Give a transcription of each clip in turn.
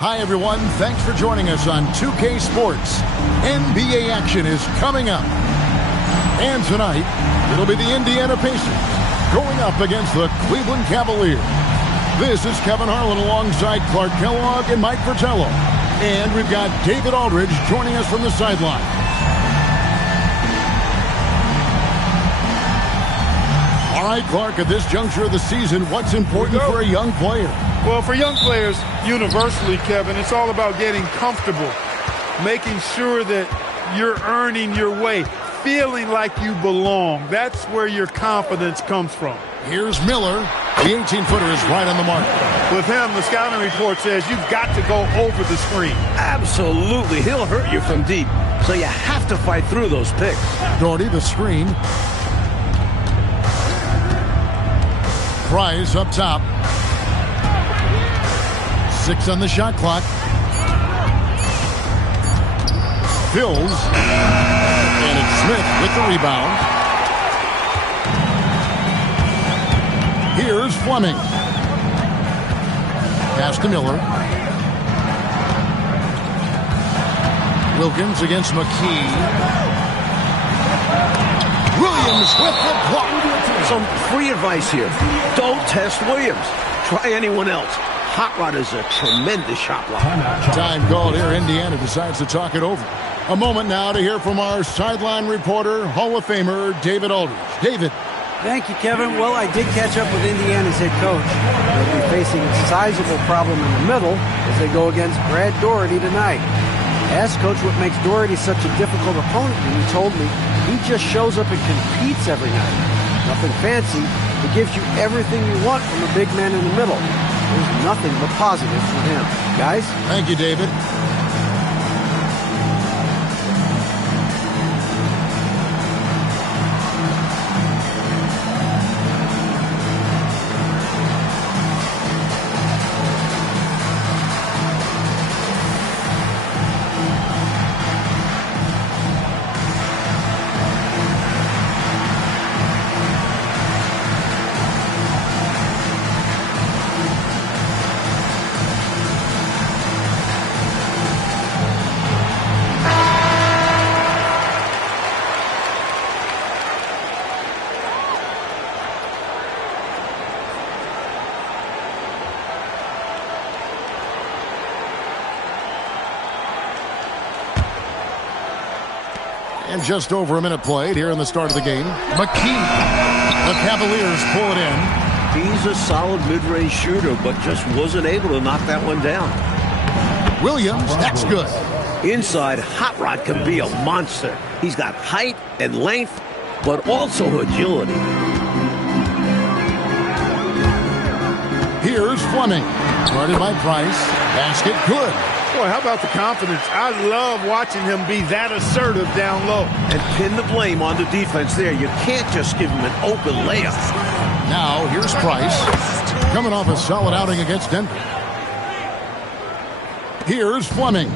Hi, everyone. Thanks for joining us on 2K Sports. NBA action is coming up. And tonight, it'll be the Indiana Pacers going up against the Cleveland Cavaliers. This is Kevin Harlan alongside Clark Kellogg and Mike Fratello. And we've got David Aldridge joining us from the sideline. All right, Clark, at this juncture of the season, what's important for a young player? Well, for young players, universally, Kevin, it's all about getting comfortable, making sure that you're earning your way, feeling like you belong. That's where your confidence comes from. Here's Miller. The 18-footer is right on the mark. With him, the scouting report says you've got to go over the screen. Absolutely. He'll hurt you from deep, so you have to fight through those picks. Doherty, the screen. Price up top. 6 on the shot clock. Fills. And it's Smith with the rebound. Here's Fleming. Pass to Miller. Wilkins against McKee. Williams with the block. Some free advice here. Don't test Williams. Try anyone else. Hot Rod is a tremendous shot blocker. Time called here. Indiana decides to talk it over. A moment now to hear from our sideline reporter, Hall of Famer David Aldridge. David. Thank you, Kevin. Well, I did catch up with Indiana's head coach. They'll be facing a sizable problem in the middle as they go against Brad Doherty tonight. I asked Coach what makes Doherty such a difficult opponent, and he told me he just shows up and competes every night. Nothing fancy. He gives you everything you want from a big man in the middle. There's nothing but positives from him. Guys? Thank you, David. And just over a minute played here in the start of the game. McKee. The Cavaliers pull it in. He's a solid mid-range shooter, but just wasn't able to knock that one down. Williams, that's good. Inside, Hot Rod can be a monster. He's got height and length, but also agility. Here's Fleming. Guarded by Price. Basket good. Boy, how about the confidence? I love watching him be that assertive down low. And pin the blame on the defense there. You can't just give him an open layup. Now, here's Price. Coming off a solid outing against Denver. Here's Fleming.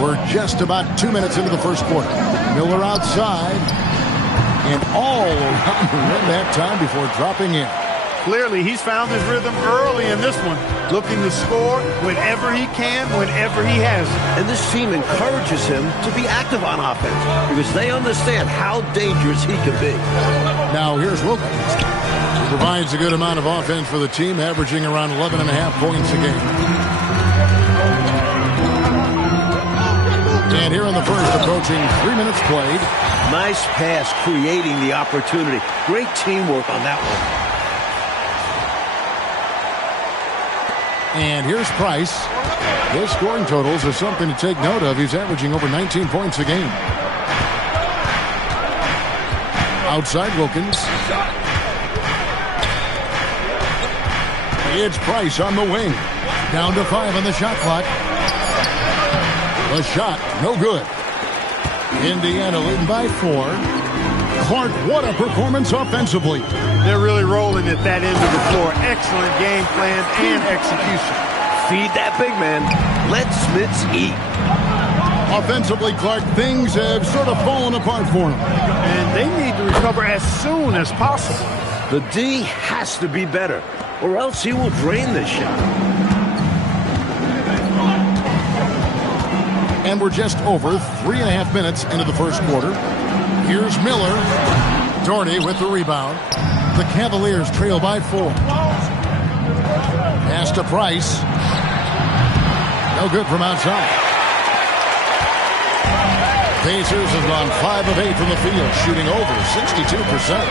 We're just about 2 minutes into the first quarter. Miller outside. And all around the rim that time before dropping in. Clearly, he's found his rhythm early in this one, looking to score whenever he can, whenever he has it. And this team encourages him to be active on offense because they understand how dangerous he can be. Now, here's Wilkins. He provides a good amount of offense for the team, averaging around 11.5 points a game. And here in the first, approaching 3 minutes played. Nice pass, creating the opportunity. Great teamwork on that one. And here's Price. His scoring totals are something to take note of. He's averaging over 19 points a game. Outside Wilkins. It's Price on the wing. Down to 5 on the shot clock. The shot, no good. Indiana leading by 4. Clark, what a performance offensively. They're really rolling at that end of the floor. Excellent game plan and execution. Feed that big man. Let Smits eat. Offensively, Clark, things have sort of fallen apart for him. And they need to recover as soon as possible. The D has to be better. or else he will drain this shot. And we're just over 3.5 minutes into the first quarter. Here's Miller. Doherty with the rebound. The Cavaliers trail by 4. Pass to Price. No good from outside. Pacers have gone 5 of 8 from the field, shooting over 62%.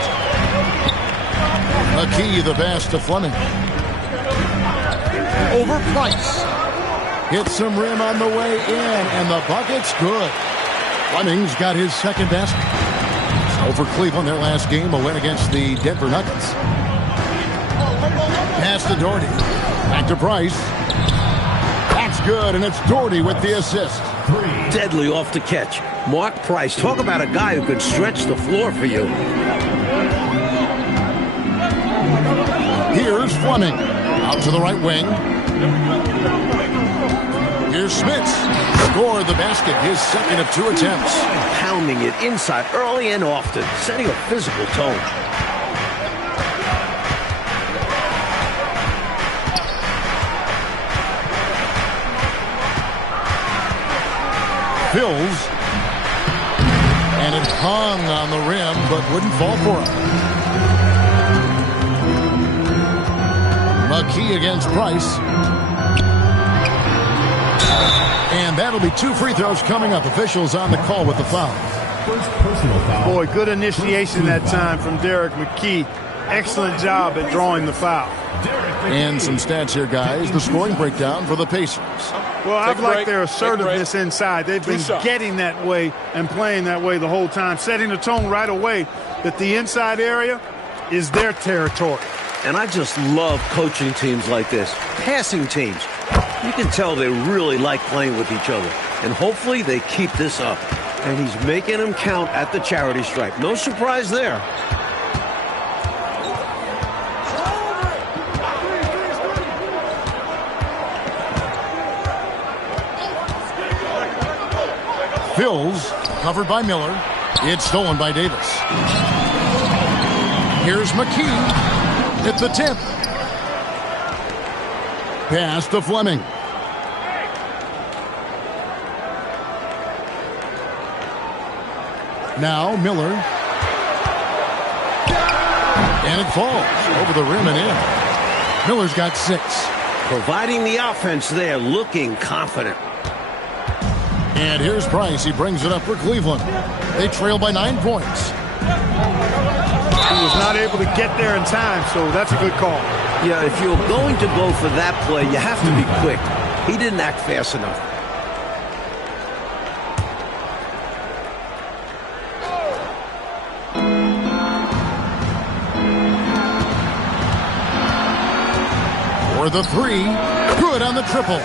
McKee the pass to Fleming. Over Price. Hits some rim on the way in, and the bucket's good. Fleming's got his second basket. So for Cleveland, their last game, a win against the Denver Nuggets. Pass to Doherty. Back to Price. That's good, and it's Doherty with the assist. Deadly off the catch. Mark Price. Talk about a guy who could stretch the floor for you. Here's Fleming. Out to the right wing. Here's Smits. Scored the basket, his second of 2 attempts. Pounding it inside early and often, setting a physical tone. Fills. And it hung on the rim, but wouldn't fall for him. McKee against Price. And that'll be 2 free throws coming up. Officials on the call with the foul. First personal foul. Boy, good initiation that time from Derek McKee. Excellent job at drawing the foul. And some stats here, guys. The scoring breakdown for the Pacers. Well, I've liked their assertiveness inside. They've been getting that way and playing that way the whole time, setting the tone right away that the inside area is their territory. And I just love coaching teams like this, passing teams. You can tell they really like playing with each other. And hopefully they keep this up. And he's making them count at the charity stripe. No surprise there. Fills, covered by Miller. It's stolen by Davis. Here's McKee at the tip. Pass to Fleming. Now Miller. And it falls over the rim and in. Miller's got 6. Providing the offense there, looking confident. And here's Price. He brings it up for Cleveland. They trail by 9 points. He was not able to get there in time, so that's a good call. Yeah, if you're going to go for that play, you have to be quick. He didn't act fast enough. For the 3, good on the triple.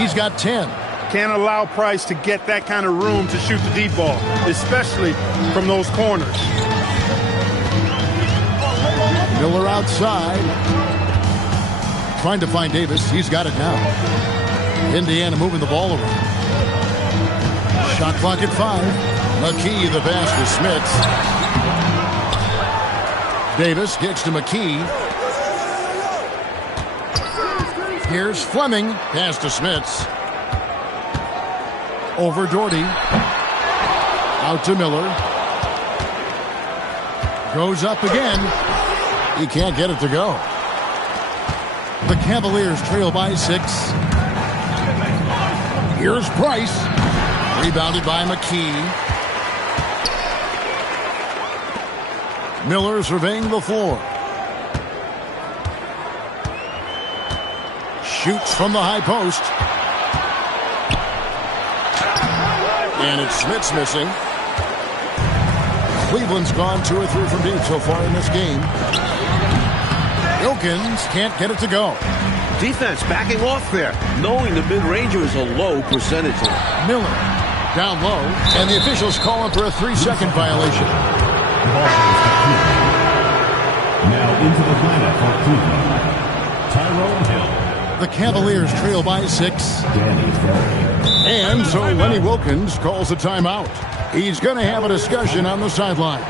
He's got 10. Can't allow Price to get that kind of room to shoot the deep ball, especially from those corners. Miller outside. Trying to find Davis. He's got it now. Indiana moving the ball around. Shot clock at 5. McKee the pass to Smits. Davis gets to McKee. Here's Fleming. Pass to Smits. Over Doherty. Out to Miller. Goes up again. He can't get it to go. The Cavaliers trail by 6. Here's Price. Rebounded by McKee. Miller surveying the floor. Shoots from the high post. And it's Smits missing. Cleveland's gone 2 or 3 from deep so far in this game. Wilkins can't get it to go. Defense backing off there, knowing the mid-ranger is a low percentage. Miller down low, and the officials call him for a 3-second violation. Now into the lineup for Cleveland, Tyrone Hill. The Cavaliers trail by 6. Danny Ferry. And so Lenny Wilkins calls a timeout. He's going to have a discussion on the sideline.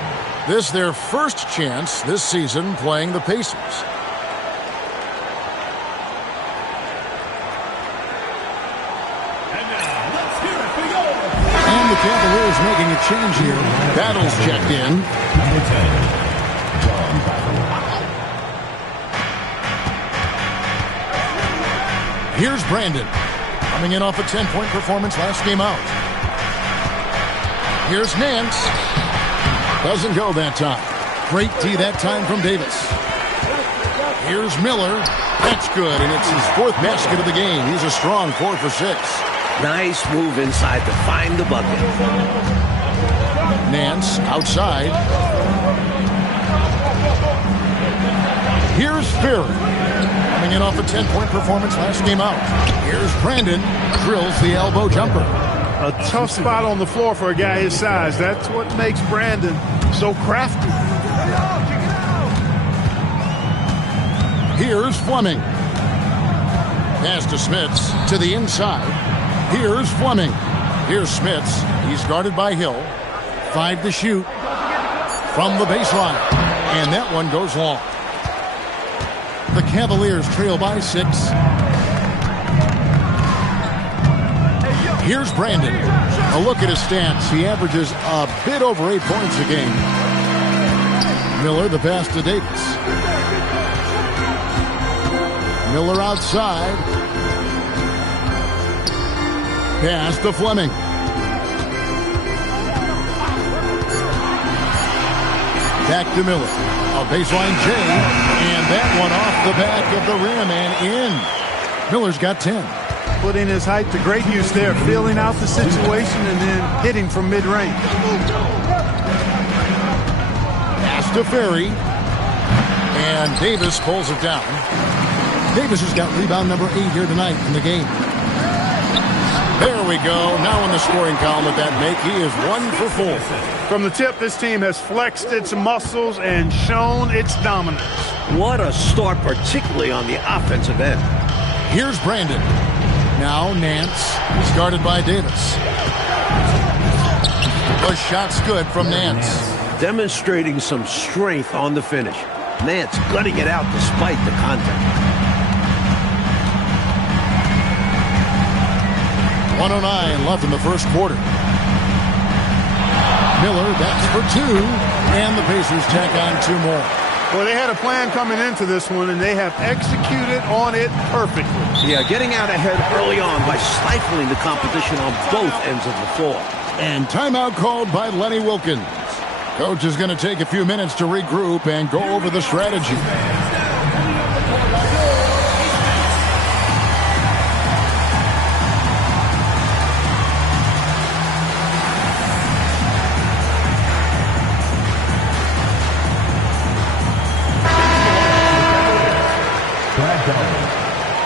This their first chance this season playing the Pacers. Players making a change here. Battle's checked in. Number 10, John Battle. Here's Brandon. Coming in off a 10-point performance last game out. Here's Nance. Doesn't go that time. Great D that time from Davis. Here's Miller. That's good, and it's his 4th basket of the game. He's a strong 4 for 6. Nice move inside to find the bucket. Nance outside. Here's Ferry. Coming in off a 10-point performance last game out. Here's Brandon. Drills the elbow jumper. A tough spot on the floor for a guy his size. That's what makes Brandon so crafty. Here's Fleming. Pass to Smits to the inside. Here's Fleming. Here's Smits. He's guarded by Hill. 5 to shoot from the baseline. And that one goes long. The Cavaliers trail by 6. Here's Brandon. A look at his stats. He averages a bit over 8 points a game. Miller, the pass to Davis. Miller outside. Pass to Fleming. Back to Miller. A baseline J. And that one off the back of the rim and in. Miller's got 10. Putting his height to great use there, feeling out the situation and then hitting from mid-range. Pass to Ferry. And Davis pulls it down. Davis has got rebound number 8 here tonight in the game. There we go. Now in the scoring column with that make, he is 1 for 4. From the tip, this team has flexed its muscles and shown its dominance. What a start, particularly on the offensive end. Here's Brandon. Now Nance is guarded by Davis. The shot's good from Nance. Demonstrating some strength on the finish. Nance gutting it out despite the contact. 1:09 left in the first quarter. Miller, that's for 2, and the Pacers tack on 2 more. Well, they had a plan coming into this one, and they have executed on it perfectly. Yeah, getting out ahead early on by stifling the competition on both ends of the floor. And timeout called by Lenny Wilkens. Coach is going to take a few minutes to regroup and go over the strategy.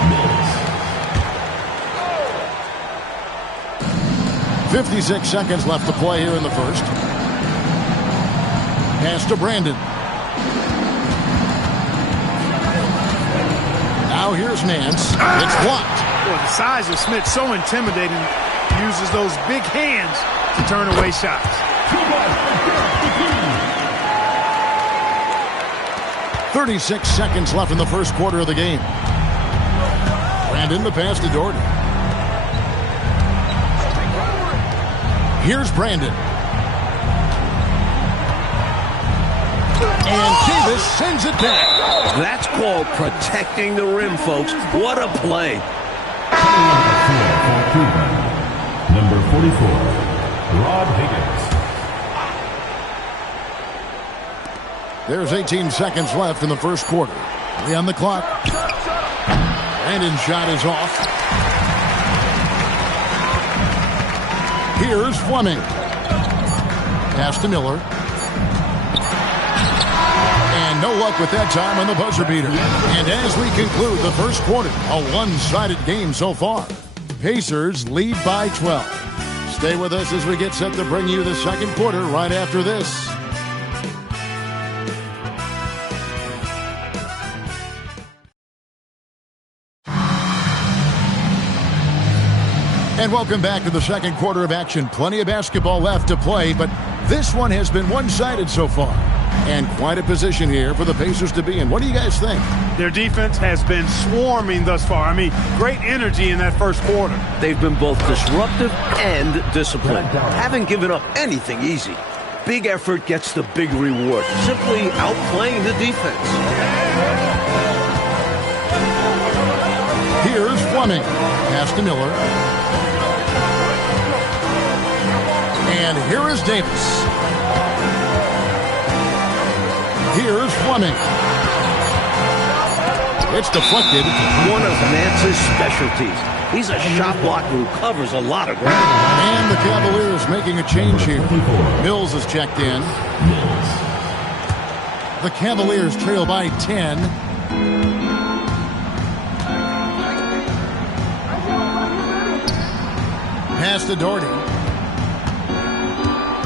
Mills. 56 seconds left to play here in the first. Pass to Brandon. Now here's Nance. It's blocked. Boy, the size of Smith so intimidating. Uses those big hands to turn away shots. 36 seconds left in the first quarter of the game. Brandon, the pass to Doherty. Here's Brandon. And Davis sends it back. That's called protecting the rim, folks. What a play. Number 44, Rod Higgins. There's 18 seconds left in the first quarter. 3 on the clock. Brandon's shot is off. Here's Fleming. Pass to Miller. And no luck with that time on the buzzer beater. And as we conclude the first quarter, a one-sided game so far. Pacers lead by 12. Stay with us as we get set to bring you the second quarter right after this. And welcome back to the second quarter of action. Plenty of basketball left to play, but this one has been one-sided so far. And quite a position here for the Pacers to be in. What do you guys think? Their defense has been swarming thus far. I mean, great energy in that first quarter. They've been both disruptive and disciplined. Haven't given up anything easy. Big effort gets the big reward. Simply outplaying the defense. Here's Fleming. Pass to Miller. And here is Davis. Here's Fleming. It's deflected. One of Nance's specialties. He's a shot blocker who covers a lot of ground. And the Cavaliers making a change here. Mills is checked in. The Cavaliers trail by 10. Pass to Doherty.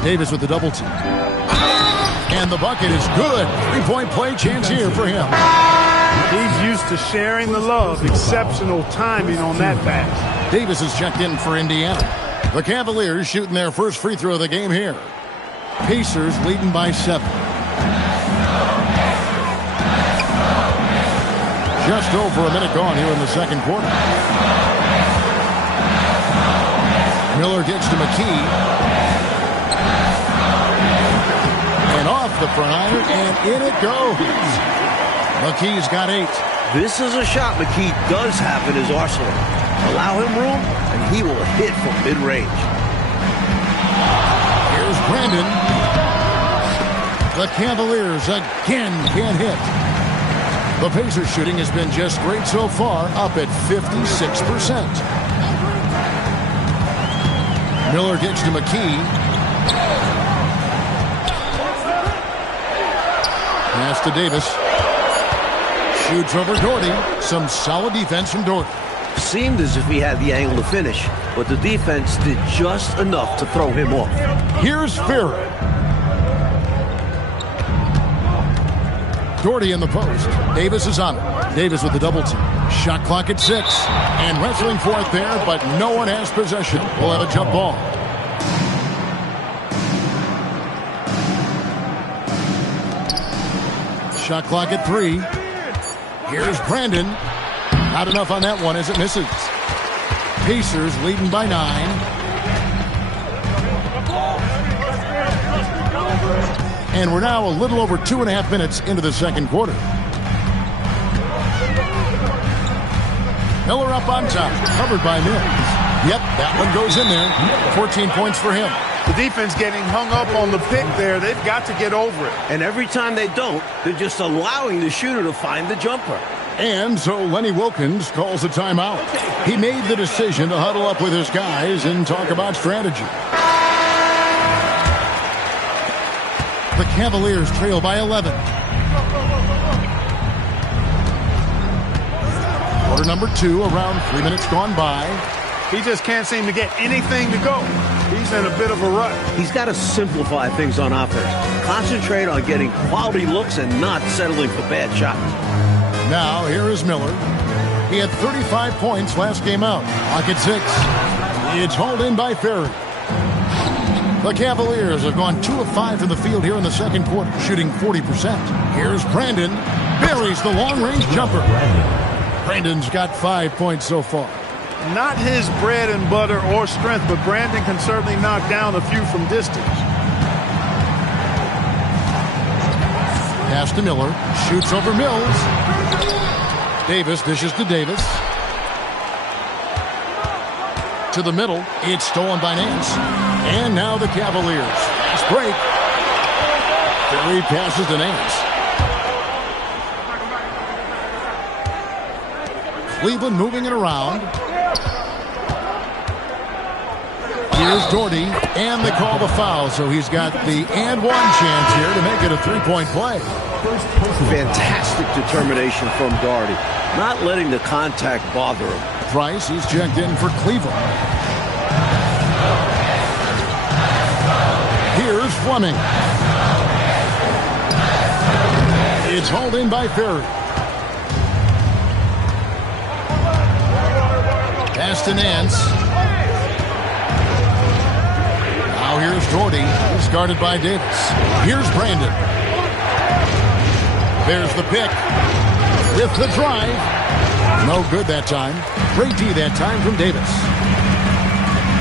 Davis with the double team. And the bucket is good. Three-point play chance here for him. He's used to sharing the love. Exceptional timing on that pass. Davis is checked in for Indiana. The Cavaliers shooting their first free throw of the game here. Pacers leading by 7. Just over a minute gone here in the second quarter. Miller gets to McKee. And off the front iron, and in it goes. McKee's got 8. This is a shot McKee does have in his arsenal. Allow him room, and he will hit from mid-range. Here's Brandon. The Cavaliers again can't hit. The Pacers shooting has been just great so far, up at 56%. Miller gets to McKee. Pass to Davis. Shoots over Doherty. Some solid defense from Doherty. Seemed as if he had the angle to finish, but the defense did just enough to throw him off. Here's Ferry. Doherty in the post. Davis is on it. Davis with the double team. Shot clock at 6. And wrestling for it there, but no one has possession. We'll have a jump ball. Shot clock at 3. Here's Brandon. Not enough on that one as it misses. Pacers leading by 9. And we're now a little over 2.5 minutes into the second quarter. Miller up on top, covered by Mills. Yep, that one goes in there. 14 points for him. The defense getting hung up on the pick there. They've got to get over it. And every time they don't, they're just allowing the shooter to find the jumper. And so Lenny Wilkins calls a timeout. He made the decision to huddle up with his guys and talk about strategy. The Cavaliers trail by 11. Quarter number 2, around 3 minutes gone by. He just can't seem to get anything to go. He's in a bit of a rut. He's got to simplify things on offense. Concentrate on getting quality looks and not settling for bad shots. Now, here is Miller. He had 35 points last game out. Clock at 6. It's hauled in by Ferry. The Cavaliers have gone 2 of 5 from the field here in the second quarter, shooting 40%. Here's Brandon. Buries the long-range jumper. Brandon's got 5 points so far. Not his bread and butter or strength, but Brandon can certainly knock down a few from distance. Pass to Miller. Shoots over Mills. Davis dishes to Davis. To the middle. It's stolen by Nance. And now the Cavaliers. Fast break. Ferry passes to Nance. Cleveland moving it around. Here's Doherty, and they call the foul, so he's got the and one chance here to make it a three-point play. Fantastic determination from Doherty, not letting the contact bother him. Price, he's checked in for Cleveland. Here's Fleming. It's hauled in by Ferry. Pass to Nance. Now here's Doherty. He's guarded by Davis. Here's Brandon. There's the pick with the drive. No good that time. Great D that time from Davis.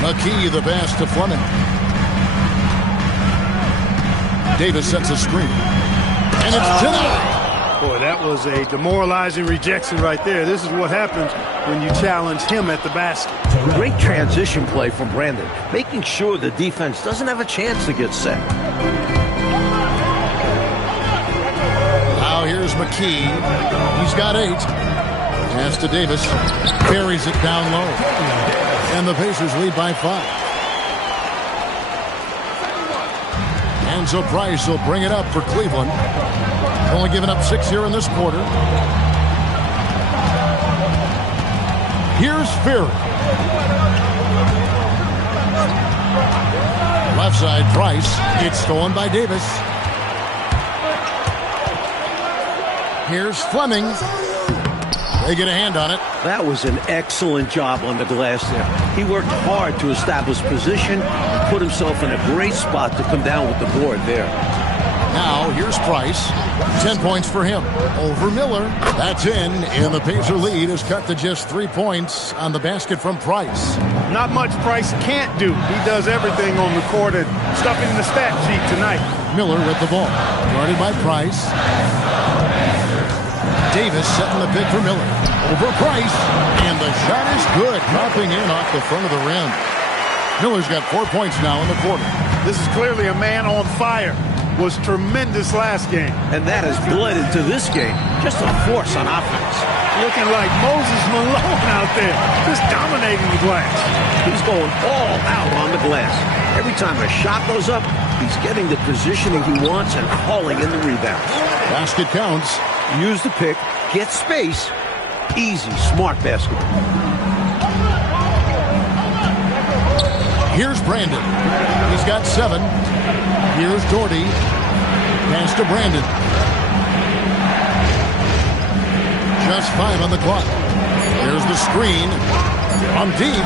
McKee the pass to Fleming. Davis sets a screen. And it's denied. Boy, that was a demoralizing rejection right there. This is what happens when you challenge him at the basket. Great transition play from Brandon, making sure the defense doesn't have a chance to get set. Now here's McKee. He's got 8. Pass to Davis. Buries it down low. And the Pacers lead by 5. Enzo Price will bring it up for Cleveland. Only giving up 6 here in this quarter. Here's Fury. Left side, Price. It's stolen by Davis. Here's Fleming. They get a hand on it. That was an excellent job on the glass there. He worked hard to establish position and put himself in a great spot to come down with the board there. Now, here's Price. 10 points for him. Over Miller. That's in, and the Pacer lead is cut to just 3 points on the basket from Price. Not much Price can't do. He does everything on the court and stuff in the stat sheet tonight. Miller with the ball. Guarded by Price. Davis setting the pick for Miller. Over Price. And the shot is good. Dropping in off the front of the rim. Miller's got 4 points now in the quarter. This is clearly a man on fire. Was tremendous last game. And that has bled into this game. Just a force on offense. Looking like Moses Malone out there. Just dominating the glass. He's going all out on the glass. Every time a shot goes up, he's getting the positioning he wants and hauling in the rebounds. Basket counts. Use the pick, get space. Easy, smart basketball. Here's Brandon. He's got 7. Here's Doherty. Pass to Brandon. Just 5 on the clock. There's the screen. On deep.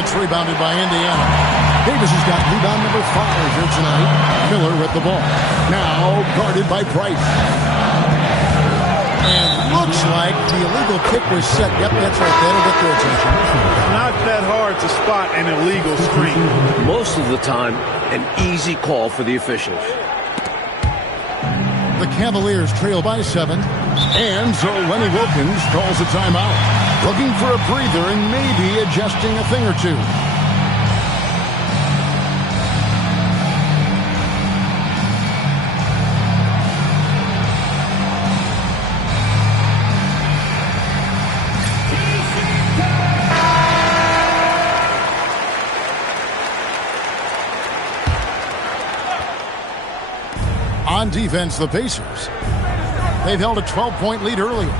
It's rebounded by Indiana. Davis has got rebound number 5 here tonight. Miller with the ball. Now guarded by Price. And looks like the illegal kick was set. Yep, that's right. That'll get their attention. Not that hard to spot an illegal screen. Most of the time, an easy call for the officials. The Cavaliers trail by 7. And so Lenny Wilkins calls a timeout. Looking for a breather and maybe adjusting a thing or two. On defense, the Pacers. They've held a 12-point lead earlier.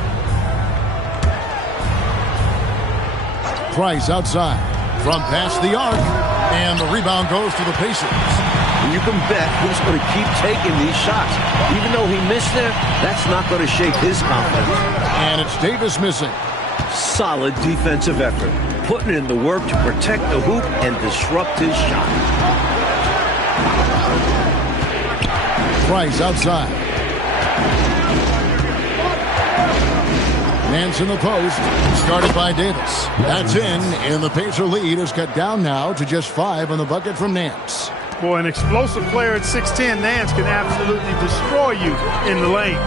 Price outside from past the arc, and the rebound goes to the Pacers. And you can bet he's going to keep taking these shots. Even though he missed there, that's not going to shake his confidence. And it's Davis missing. Solid defensive effort, putting in the work to protect the hoop and disrupt his shot. Price outside. Nance in the post. Started by Davis. That's in, and the Pacer lead is cut down now to just 5 on the bucket from Nance. Boy, an explosive player at 6'10", Nance can absolutely destroy you in the lane.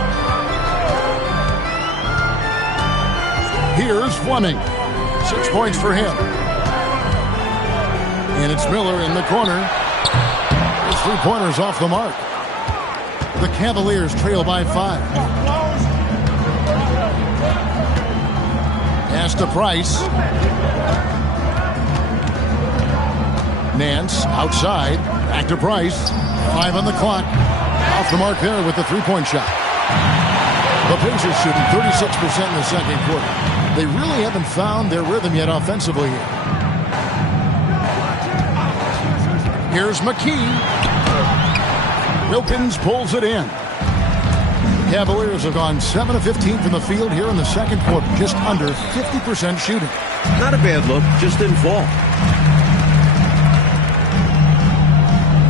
Here's Fleming. 6 points for him. And it's Miller in the corner. His 3-pointer's off the mark. The Cavaliers trail by 5. Pass to Price. Nance outside. Back to Price. 5 on the clock. Off the mark there with the 3-point shot. The Pacers shooting 36% in the second quarter. They really haven't found their rhythm yet offensively here. Here's McKee. Wilkins pulls it in. The Cavaliers have gone 7 of 15 from the field here in the second quarter. Just under 50% shooting. Not a bad look, just didn't fall.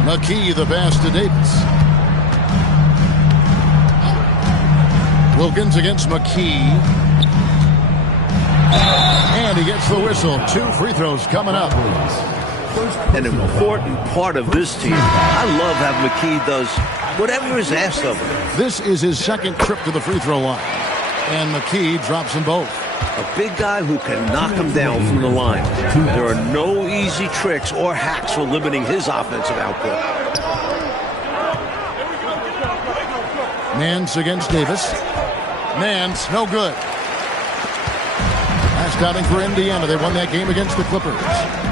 McKee the pass to Davis. Wilkins against McKee. And he gets the whistle. 2 free throws coming up. An important part of this team. I love how McKee does whatever is asked of him. This is his second trip to the free throw line. And McKee drops them both. A big guy who can knock him down from the line. There are no easy tricks or hacks for limiting his offensive output. Nance against Davis. Nance, no good. Last outing for Indiana. They won that game against the Clippers.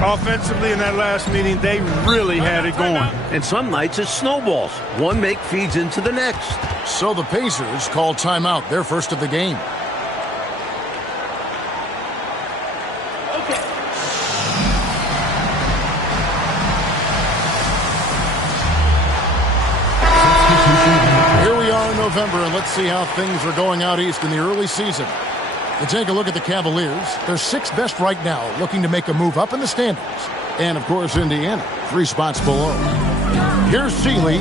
Offensively in that last meeting, they really had it going. And some nights it snowballs. One make feeds into the next. So the Pacers call timeout, their first of the game. Here we are in November, and let's see how things are going out east in the early season. To take a look at the Cavaliers, they're 6th best right now, looking to make a move up in the standings. And, of course, Indiana, 3 spots below. Here's Seeley.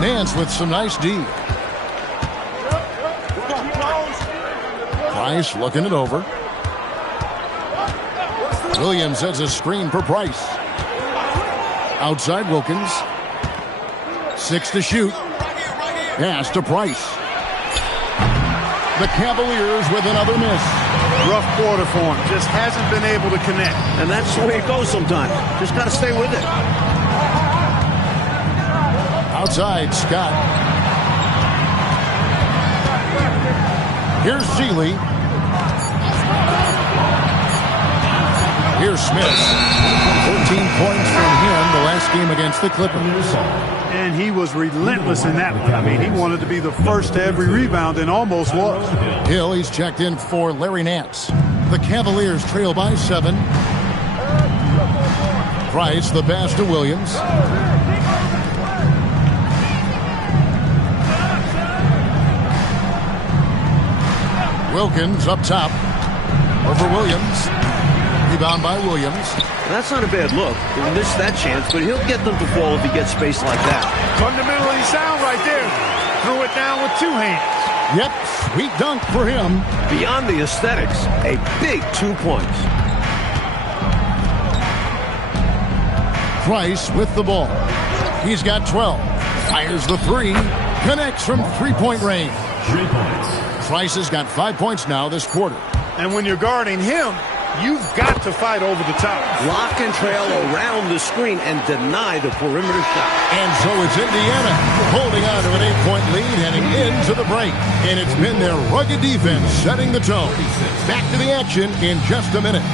Nance with some nice D. Price looking it over. Williams has a screen for Price. Outside Wilkins. 6 to shoot. Pass to Price. The Cavaliers with another miss. Rough quarter for him. Just hasn't been able to connect. And that's the way it goes sometimes. Just got to stay with it. Outside, Scott. Here's Seeley. Here's Smith. 14 points from him the last game against the Clippers. And he was relentless in that one. I mean, he wanted to be the first to every rebound and almost was. Hill, he's checked in for Larry Nance. The Cavaliers trail by 7. Price, the pass to Williams. Wilkins up top. Over Williams. Rebound by Williams. That's not a bad look. He missed that chance, but he'll get them to fall if he gets space like that. Fundamentally sound right there. Threw it down with 2 hands. Yep, sweet dunk for him. Beyond the aesthetics, a big 2 points. Price with the ball. He's got 12. Fires the 3. Connects from 3-point range. 3 points. Price has got 5 points now this quarter. And when you're guarding him, you've got to fight over the top. Lock and trail around the screen and deny the perimeter shot. And so it's Indiana holding on to an 8-point lead heading into the break. And it's been their rugged defense setting the tone. Back to the action in just a minute.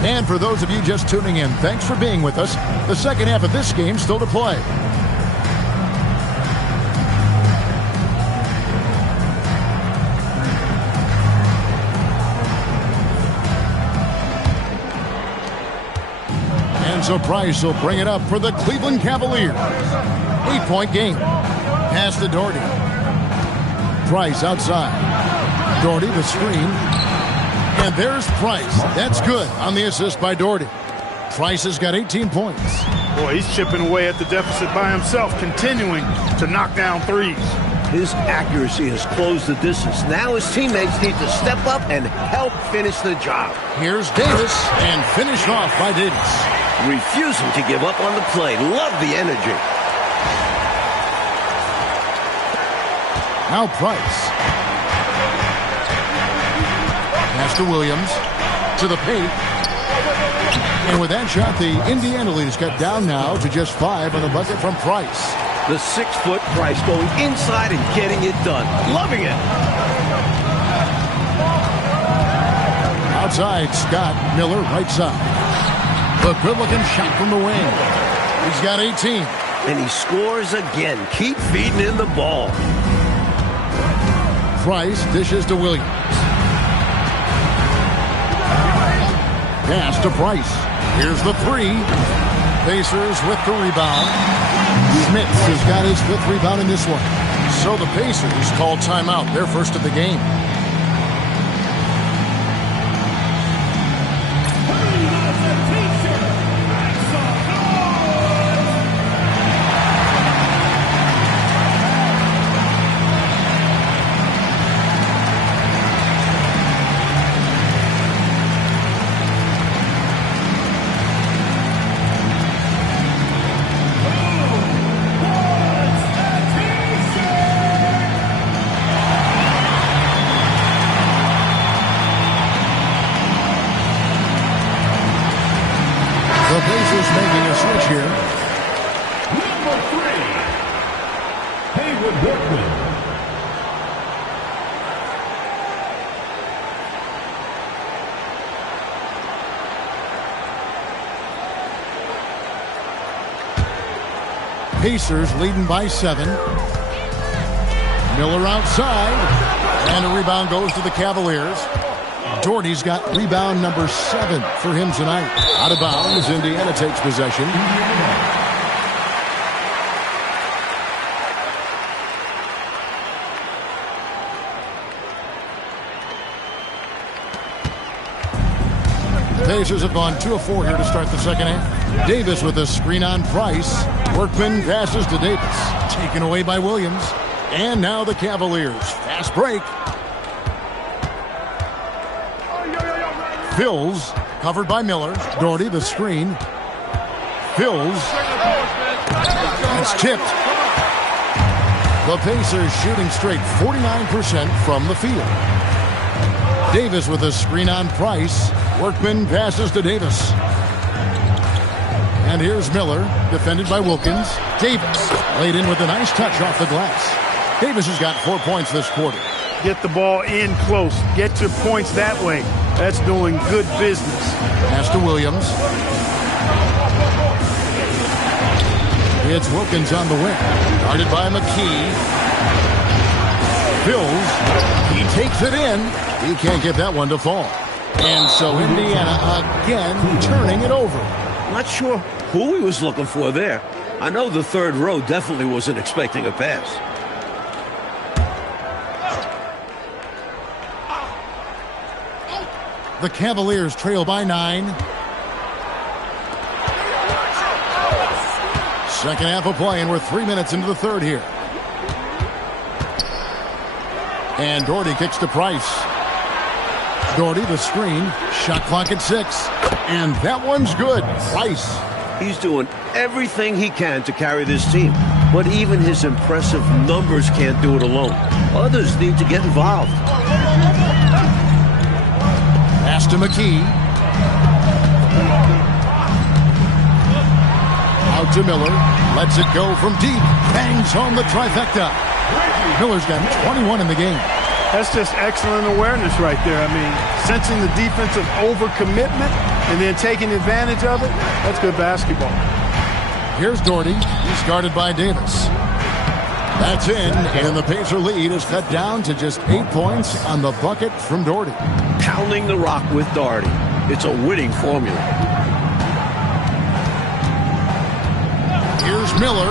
And for those of you just tuning in, thanks for being with us. The second half of this game still to play. And so Price will bring it up for the Cleveland Cavaliers. 8-point game. Pass to Doherty. Price outside. Doherty the screen. And there's Price. That's good on the assist by Doherty. Price has got 18 points. Boy, he's chipping away at the deficit by himself, continuing to knock down threes. His accuracy has closed the distance. Now his teammates need to step up and help finish the job. Here's Davis, and finished off by Davis. Refusing to give up on the play. Love the energy. Now Price. Pass to Williams. To the paint. And with that shot, the Indiana lead is cut down now to just 5 on the bucket from Price. The 6-foot Price going inside and getting it done. Loving it. Outside, Scott. Miller, right side. The good-looking shot from the wing. He's got 18. And he scores again. Keep feeding in the ball. Price dishes to Williams. Pass to Price. Here's the 3. Pacers with the rebound. Smith has got his 5th rebound in this one. So the Pacers call timeout, their first of the game. Caleb Workman. Pacers leading by 7. Miller outside. And a rebound goes to the Cavaliers. Doherty's got rebound number 7 for him tonight. Out of bounds, Indiana takes possession. Pacers have gone 2 of 4 here to start the second half. Davis with a screen on Price. Workman passes to Davis. Taken away by Williams. And now the Cavaliers. Fast break. Fills, covered by Miller. Doherty, the screen. Fills. It's tipped. The Pacers shooting straight 49% from the field. Davis with a screen on Price. Workman passes to Davis. And here's Miller, defended by Wilkins. Davis laid in with a nice touch off the glass. Davis has got 4 points this quarter. Get the ball in close. Get your points that way. That's doing good business. Pass to Williams. It's Wilkins on the wing. Guarded by McKee. Fills. He takes it in. He can't get that one to fall. And so Indiana again turning it over. Not sure who he was looking for there. I know the third row definitely wasn't expecting a pass. The Cavaliers trail by 9. Second half of play, and we're 3 minutes into the third here. And Doherty kicks to Price. Doherty, the screen. Shot clock at 6. And that one's good. Price. He's doing everything he can to carry this team. But even his impressive numbers can't do it alone. Others need to get involved. Pass to McKee. Out to Miller. Lets it go from deep. Bangs home the trifecta. Miller's got 21 in the game. That's just excellent awareness right there. I mean, sensing the defensive overcommitment and then taking advantage of it. That's good basketball. Here's Doherty. He's guarded by Davis. That's in, and the Pacer lead is cut down to just 8 points on the bucket from Doherty. Pounding the rock with Doherty. It's a winning formula. Here's Miller,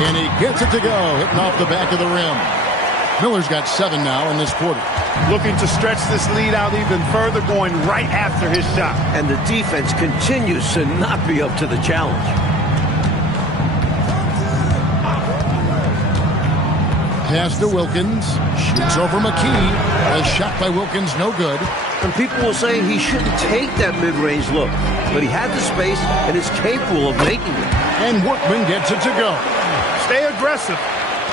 and he gets it to go, hitting off the back of the rim. Miller's got 7 now in this quarter. Looking to stretch this lead out even further, going right after his shot. And the defense continues to not be up to the challenge. Pass to Wilkins. Shoots over McKee. A shot by Wilkins, no good. And people will say he shouldn't take that mid-range look. But he had the space and is capable of making it. And Workman gets it to go. Stay aggressive.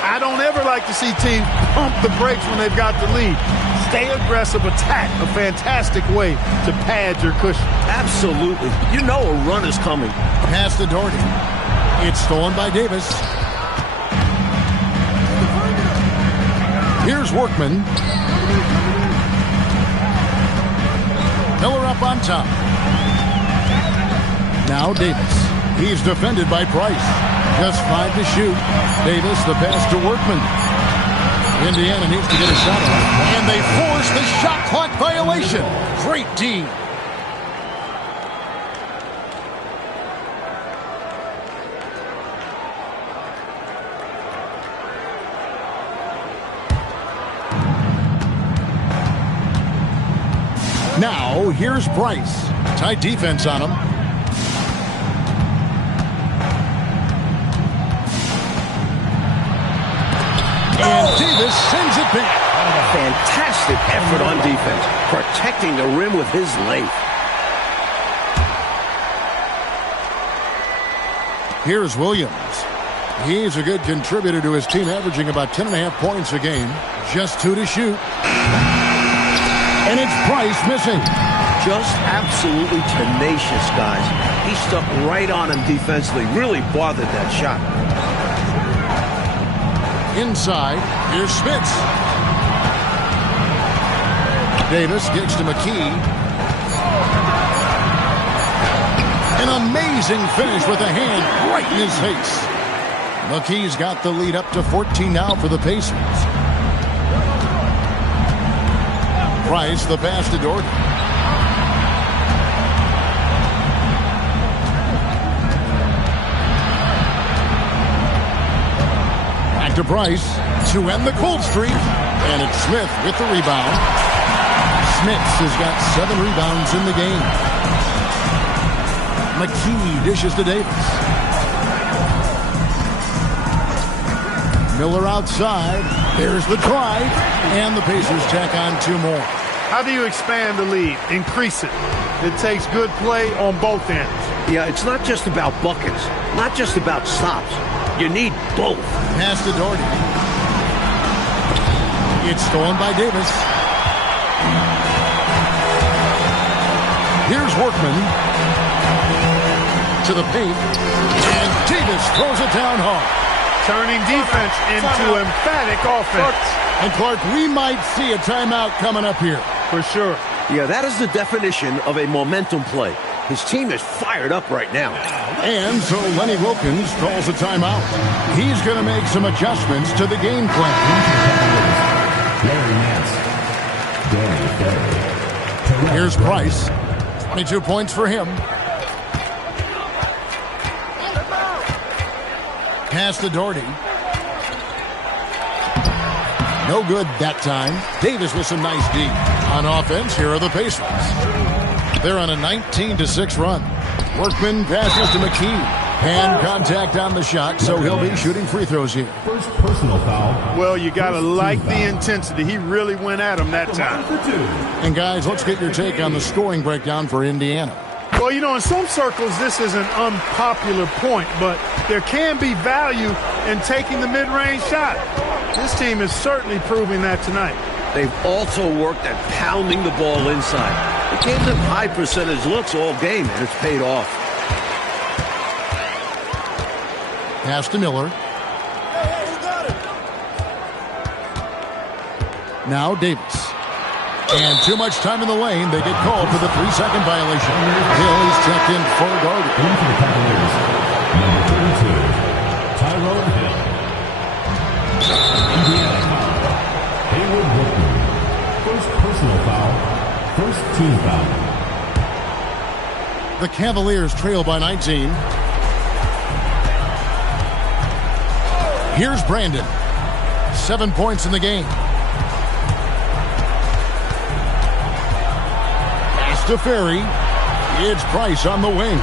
I don't ever like to see teams pump the brakes when they've got the lead. Stay aggressive, attack, a fantastic way to pad your cushion. Absolutely. You know a run is coming. Pass to Doherty. It's stolen by Davis. Here's Workman. Miller up on top. Now Davis. He's defended by Price. Just 5 to shoot. Davis, the pass to Workman. Indiana needs to get a shot off. And they force the shot clock violation. Great D. Now, here's Price. Tight defense on him. And Davis sends it back. Fantastic effort on defense, protecting the rim with his length. Here's Williams. He's a good contributor to his team, averaging about 10.5 points a game. Just 2 to shoot. And it's Price missing. Just absolutely tenacious, guys. He stuck right on him defensively. Really bothered that shot. Inside, here's Smits. Davis gets to McKee. An amazing finish with a hand right in his face. McKee's got the lead up to 14 now for the Pacers. Price, the pass to Dort. Back to Price to end the cold streak. And it's Smith with the rebound. Smits has got 7 rebounds in the game. McKee dishes to Davis. Miller outside. There's the drive. And the Pacers tack on 2 more. How do you expand the lead? Increase it. It takes good play on both ends. Yeah, it's not just about buckets, not just about stops. You need both. Pass to Doherty. It's stolen by Davis. Here's Workman to the paint. And Davis throws it down hard. Turning defense into emphatic offense. And Clark, we might see a timeout coming up here. For sure. Yeah, that is the definition of a momentum play. His team is fired up right now. And so Lenny Wilkens calls a timeout. He's going to make some adjustments to the game plan. Here's Price. 22 points for him. Pass to Doherty. No good that time. Davis with some nice D. On offense, here are the Pacers. They're on a 19-6 run. Workman passes to McKee. Hand contact on the shot, so he'll be shooting free throws here. First personal foul. Well, you got to like the intensity. He really went at him that time. And guys, let's get your take on the scoring breakdown for Indiana. Well, you know, in some circles, this is an unpopular point, but there can be value in taking the mid-range shot. This team is certainly proving that tonight. They've also worked at pounding the ball inside. It gave them high percentage looks all game, and it's paid off. Pass to Miller. Now Davis. And too much time in the lane. They get called for the 3-second violation. Hill is checked in for guard. Into the Cavaliers, number 32, Tyrone Hill. Indiana foul. Hayward Workman. First personal foul. First team foul. The Cavaliers trail by 19. Here's Brandon. 7 points in the game. Pass to Ferry. It's Price on the wing.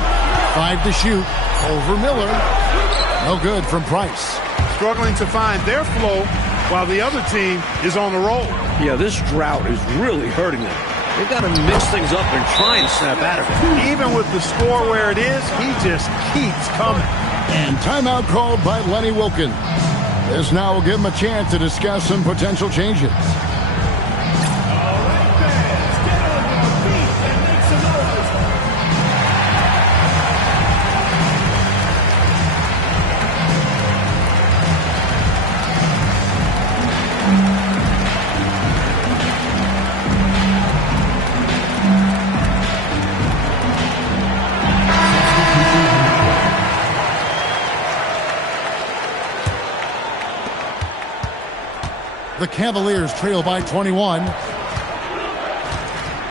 5 to shoot. Over Miller. No good from Price. Struggling to find their flow while the other team is on the roll. Yeah, this drought is really hurting them. They've got to mix things up and try and snap out of it. Even with the score where it is, he just keeps coming. And timeout called by Lenny Wilkens. This now will give him a chance to discuss some potential changes. The Cavaliers trail by 21.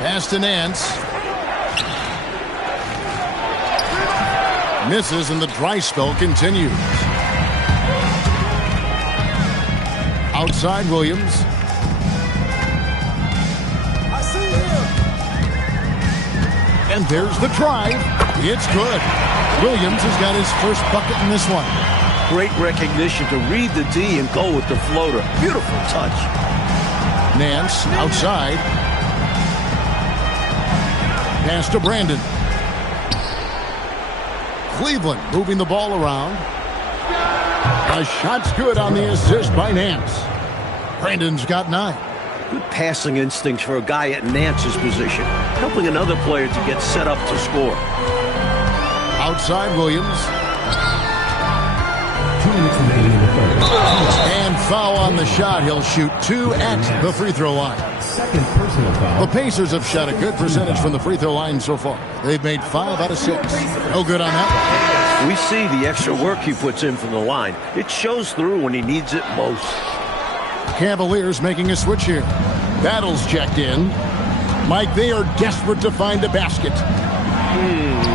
Pass to Nance. Misses and the dry spell continues. Outside Williams. I see him. And there's the drive. It's good. Williams has got his first bucket in this one. Great recognition to read the D and go with the floater. Beautiful touch. Nance outside. Pass to Brandon. Cleveland moving the ball around. A shot's good on the assist by Nance. Brandon's got 9. Good passing instincts for a guy at Nance's position, helping another player to get set up to score. Outside Williams. 2 minutes remaining in the third. And foul on the shot. He'll shoot 2 at the free throw line. Second personal foul. The Pacers have shot a good percentage from the free throw line so far. They've made 5 out of 6. No good on that one. We see the extra work he puts in from the line. It shows through when he needs it most. Cavaliers making a switch here. Battles checked in. Mike, they are desperate to find a basket.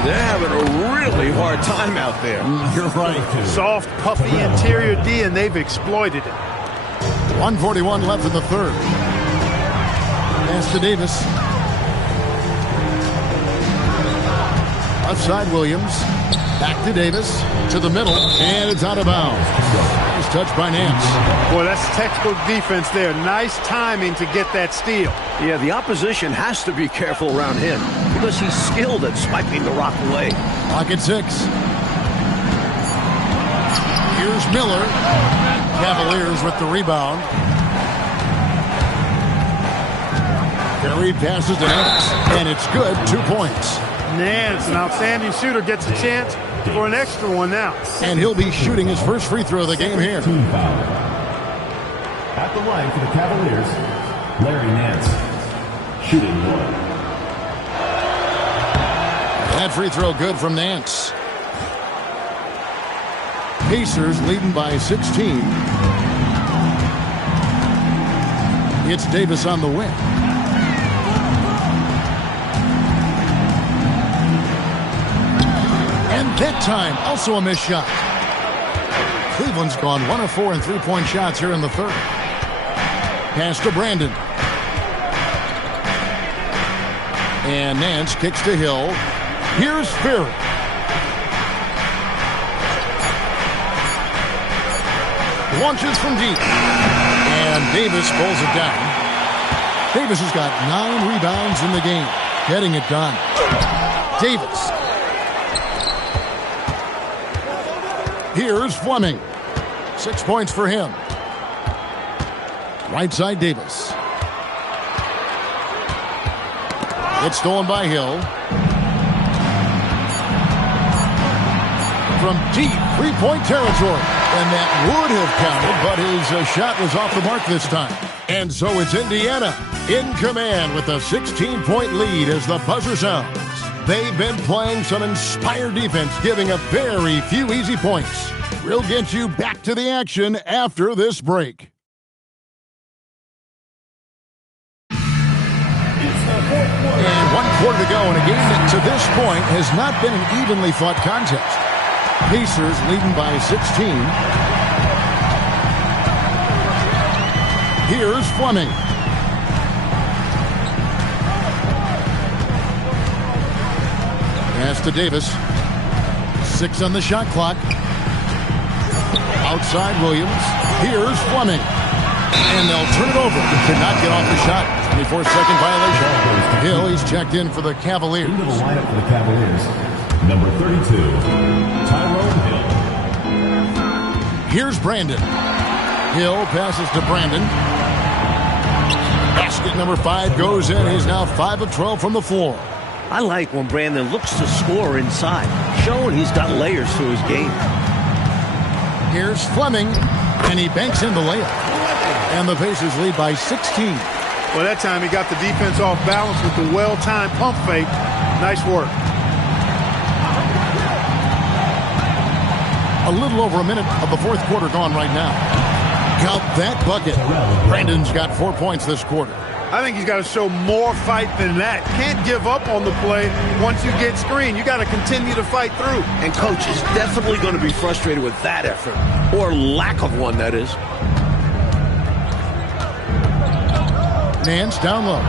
They're having a really hard time out there. You're right. Soft, puffy interior D, and they've exploited it. 1:41 left in the third. Pass to Davis. Left side, Williams. Back to Davis. To the middle. And it's out of bounds. Nice touch by Nance. Boy, that's textbook defense there. Nice timing to get that steal. Yeah, the opposition has to be careful around him because he's skilled at swiping the rock away. Clock at 6. Here's Miller. Cavaliers with the rebound. Curry passes to Nance, and it's good. 2 points. Nance, an outstanding shooter, gets a chance for an extra one now. And he'll be shooting his first free throw of the game here. Team foul. At the line for the Cavaliers, Larry Nance. Shooting 1. That free throw good from Nance. Pacers leading by 16. It's Davis on the wing. And that time, also a missed shot. Cleveland's gone 1 of 4 in three-point shots here in the third. Pass to Brandon. And Nance kicks to Hill. Here's Ferry. Launches from deep. And Davis pulls it down. Davis has got 9 rebounds in the game. Getting it done. Davis. Here's Fleming. 6 points for him. Right side, Davis. It's stolen by Hill. From deep three-point territory. And that would have counted, but his shot was off the mark this time. And so it's Indiana in command with a 16-point lead as the buzzer sounds. They've been playing some inspired defense, giving up very few easy points. We'll get you back to the action after this break. And 1 quarter to go in a game that to this point has not been an evenly fought contest. Pacers leading by 16. Here's Fleming. Pass to Davis. 6 on the shot clock. Outside Williams. Here's Fleming. And they'll turn it over. Could not get off the shot. 24-second violation. Hill, he's checked in for the Cavaliers. Into the lineup for the Cavaliers, number 32, Tyrone Hill. Here's Brandon. Hill passes to Brandon. Basket number 5 goes in. He's now 5 of 12 from the floor. I like when Brandon looks to score inside, showing he's got layers to his game. Here's Fleming, and he banks in the layup. And the Pacers lead by 16. Well, that time he got the defense off balance with the well-timed pump fake. Nice work. A little over a minute of the fourth quarter gone right now. Count that bucket. Brandon's got 4 points this quarter. I think he's got to show more fight than that. Can't give up on the play once you get screened. You got to continue to fight through. And coach is definitely going to be frustrated with that effort, or lack of one, that is. Nance down low.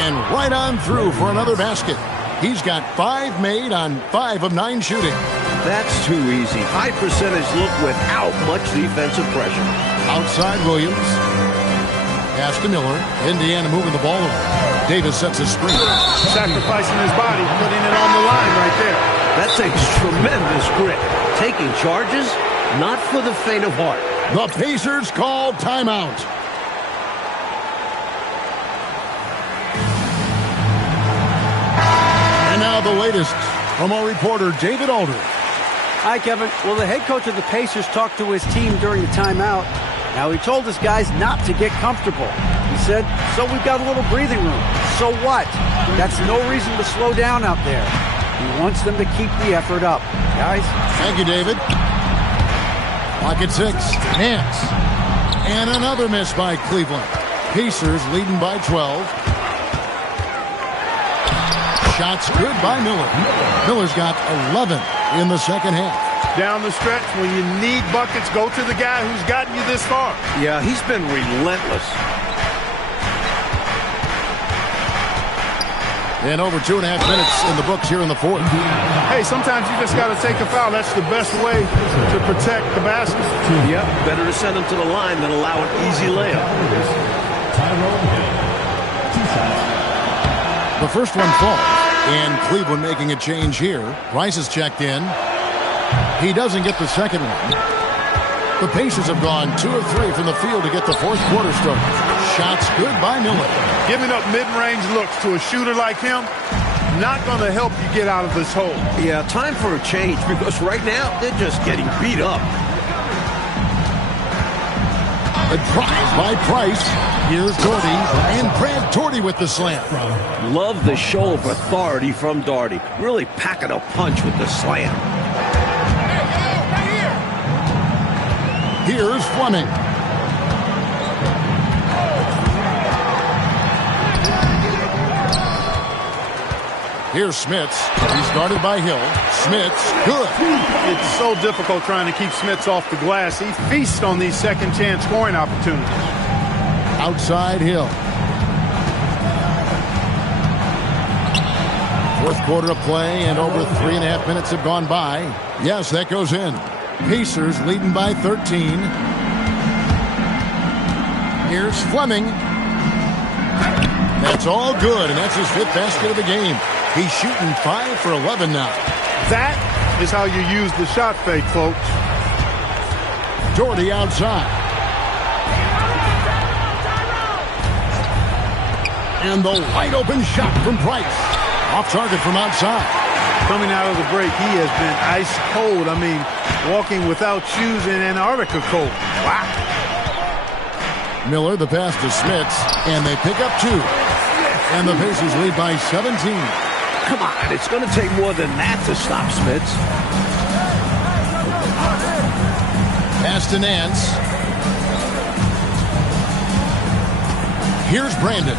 And right on through for another basket. He's got 5 made on 5 of 9 shooting. That's too easy. High percentage look without much defensive pressure. Outside Williams. Pass to Miller. Indiana moving the ball over. Davis sets a screen. Sacrificing his body, putting it on the line right there. That takes tremendous grit. Taking charges, not for the faint of heart. The Pacers call timeout. And now the latest from our reporter, David Aldridge. Hi, Kevin. Well, the head coach of the Pacers talked to his team during the timeout. Now, he told his guys not to get comfortable. He said, so we've got a little breathing room. So what? That's no reason to slow down out there. He wants them to keep the effort up. Guys? Thank you, David. Clock at 6. Nance. And another miss by Cleveland. Pacers leading by 12. Shots good by Miller. Miller's got 11 in the second half. Down the stretch, when you need buckets, go to the guy who's gotten you this far. Yeah, he's been relentless. And over 2.5 minutes in the books here in the fourth. Hey, sometimes you just got to take a foul. That's the best way to protect the basket. Yep, better to send him to the line than allow an easy layup. The first one falls, and Cleveland making a change here. Rice is checked in. He doesn't get the second one. The Pacers have gone 2 of 3 from the field to get the fourth quarter started. Shots good by Miller. Giving up mid-range looks to a shooter like him, not going to help you get out of this hole. Yeah, time for a change because right now they're just getting beat up. A drive by Price. Here's Doherty, and Brad Doherty with the slam. Love the show of authority from Doherty. Really packing a punch with the slam. Here's Fleming. Here's Smits. He's guarded by Hill. Smits, good. It's so difficult trying to keep Smits off the glass. He feasts on these second-chance scoring opportunities. Outside Hill. Fourth quarter of play, and over 3.5 minutes have gone by. Yes, that goes in. Pacers leading by 13. Here's Fleming. That's all good, and that's his 5th basket of the game. He's shooting 5 for 11 now. That is how you use the shot fake, folks. Doherty outside. And the wide open shot from Price. Off target from outside. Coming out of the break, he has been ice cold. I mean, walking without shoes in Antarctica cold. Wow. Miller, the pass to Smits, and they pick up 2. And the Pacers lead by 17. Come on, it's going to take more than that to stop Smits. Pass to Nance. Here's Brandon.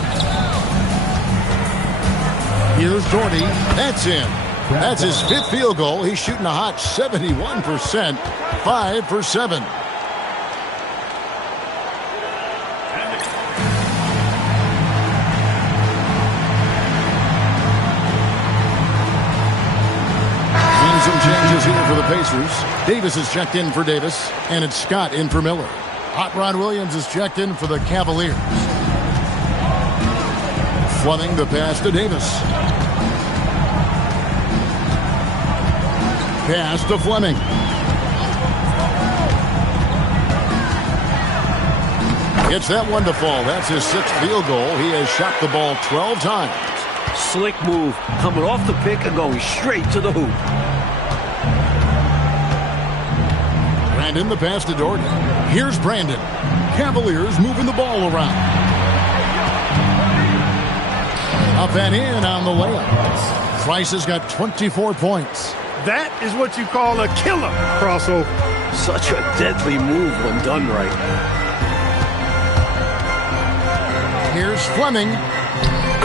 Here's Doherty. That's in. That's his 5th field goal. He's shooting a hot 71%. 5 for 7. Some changes here for the Pacers. Davis is checked in for Davis, and it's Scott in for Miller. Hot Rod Williams is checked in for the Cavaliers. Fleming the pass to Davis. Pass to Fleming. Gets that one to fall. That's his 6th field goal. He has shot the ball 12 times. Slick move, coming off the pick and going straight to the hoop. Brandon the pass to Doherty. Here's Brandon. Cavaliers moving the ball around. Up and in on the layup. Price has got 24 points. That is what you call a killer crossover. Such a deadly move when done right. Here's Fleming.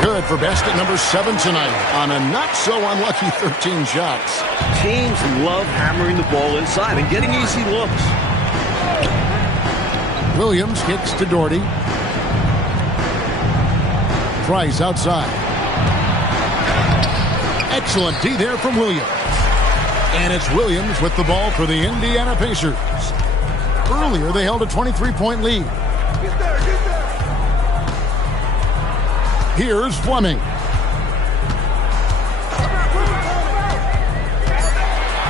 Good for basket number 7 tonight on a not-so-unlucky 13 shots. Teams love hammering the ball inside and getting easy looks. Williams kicks to Doherty. Price outside. Excellent D there from Williams. And it's Williams with the ball for the Indiana Pacers. Earlier, they held a 23-point lead. Here's Fleming.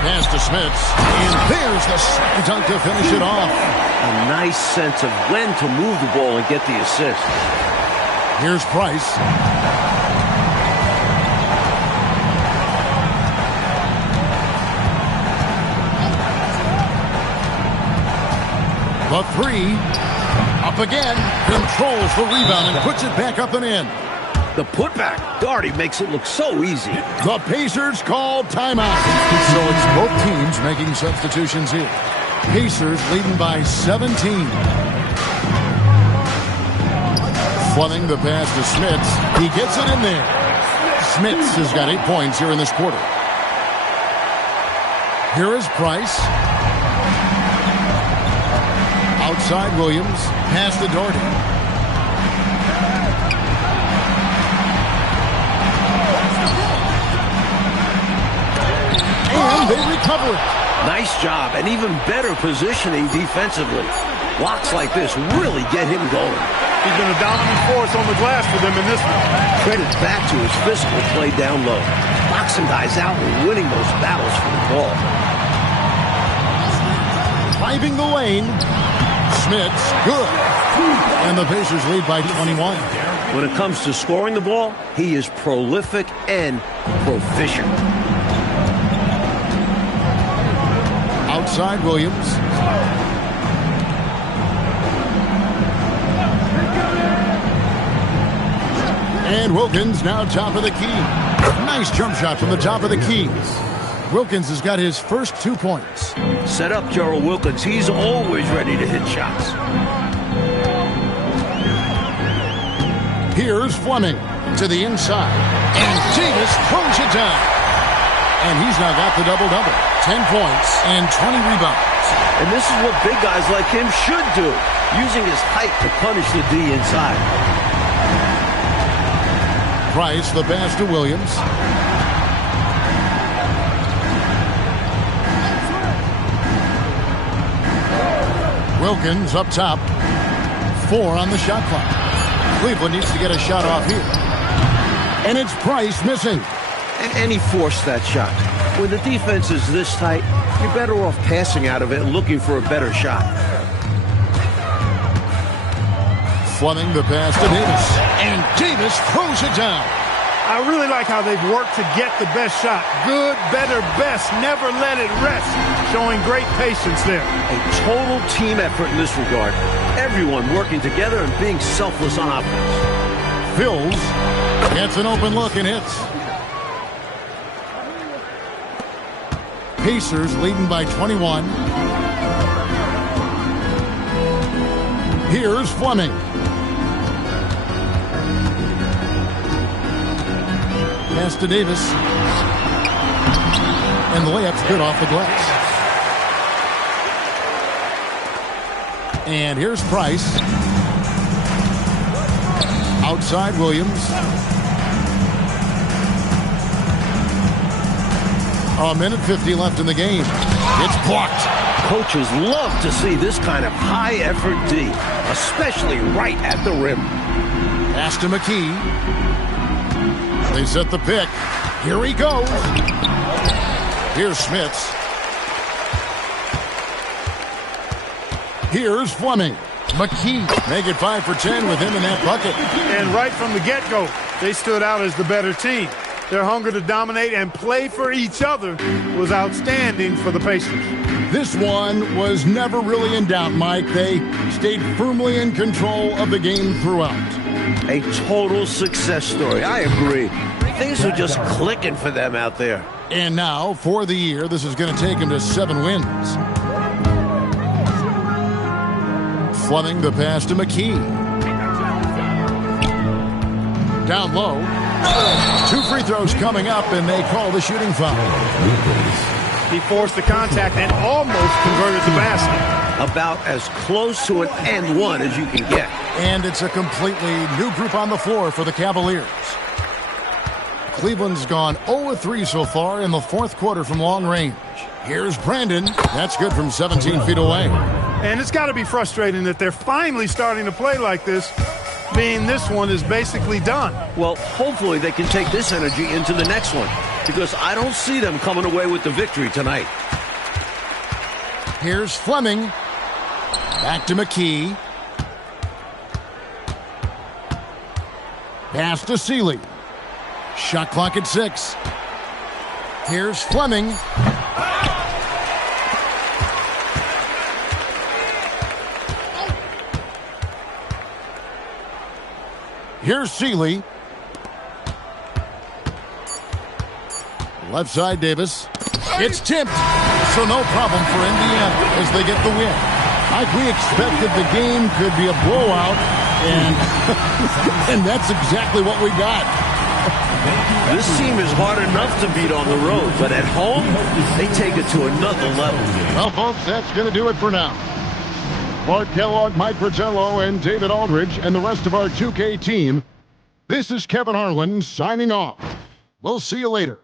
Pass to Smits. And there's the slam dunk to finish it off. A nice sense of when to move the ball and get the assist. Here's Price. The three. Up again. Controls the rebound and puts it back up and in. The putback. Daugherty makes it look so easy. The Pacers call timeout. So it's both teams making substitutions here. Pacers leading by 17. Fleming the pass to Smits. He gets it in there. Smits has got 8 points here in this quarter. Here is Price. Outside Williams. Pass to Daugherty. And they recover it. Nice job, and even better positioning defensively. Blocks like this really get him going. He's been a dominant force on the glass for them in this one. Credit back to his physical play down low. Boxing guys out and winning those battles for the ball. Driving the lane. Smits, good. And the Pacers lead by 21. When it comes to scoring the ball, he is prolific and proficient. Outside Williams. And Wilkins now top of the key. Nice jump shot from the top of the key. Wilkins has got his first 2 points. Set up Gerald Wilkins. He's always ready to hit shots. Here's Fleming to the inside. And Davis throws it down. And he's now got the double-double. 10 points and 20 rebounds. And this is what big guys like him should do, using his height to punish the D inside. Price, the pass to Williams. Wilkins up top. 4 on the shot clock. Cleveland needs to get a shot off here. And it's Price missing. And he forced that shot. When the defense is this tight, you're better off passing out of it and looking for a better shot. Fleming the pass to Davis. And Davis throws it down. I really like how they've worked to get the best shot. Good, better, best. Never let it rest. Showing great patience there. A total team effort in this regard. Everyone working together and being selfless on offense. Fills. Gets an open look and hits. Pacers leading by 21. Here's Fleming. Pass to Davis. And the layup's good off the glass. And here's Price. Outside Williams. A minute 50 left in the game. It's blocked. Coaches love to see this kind of high-effort D, especially right at the rim. Pass to McKee. They set the pick. Here he goes. Here's Smits. Here's Fleming. McKee. Make it 5 for 10 with him in that bucket. And right from the get-go, they stood out as the better team. Their hunger to dominate and play for each other was outstanding for the Pacers. This one was never really in doubt, Mike. They stayed firmly in control of the game throughout. A total success story. I agree. Things are just clicking for them out there. And now, for the year, this is going to take them to 7 wins. Fleming the pass to McKee. Down low. 2 free throws coming up, and they call the shooting foul. He forced the contact and almost converted the basket. About as close to an and one as you can get. And it's a completely new group on the floor for the Cavaliers. Cleveland's gone 0-3 so far in the 4th quarter from long range. Here's Brandon. That's good from 17 feet away. And it's got to be frustrating that they're finally starting to play like this, being this one is basically done. Well, hopefully they can take this energy into the next one, because I don't see them coming away with the victory tonight. Here's Fleming. Back to McKee. Pass to Seeley. Shot clock at 6. Here's Fleming. Here's Seeley. Left side, Davis. It's tipped. So no problem for Indiana as they get the win. Like we expected, the game could be a blowout, and that's exactly what we got. This team is hard enough to beat on the road, but at home, they take it to another level. Well, folks, that's going to do it for now. For Kellogg, Mike Fratello, and David Aldridge, and the rest of our 2K team, this is Kevin Harlan signing off. We'll see you later.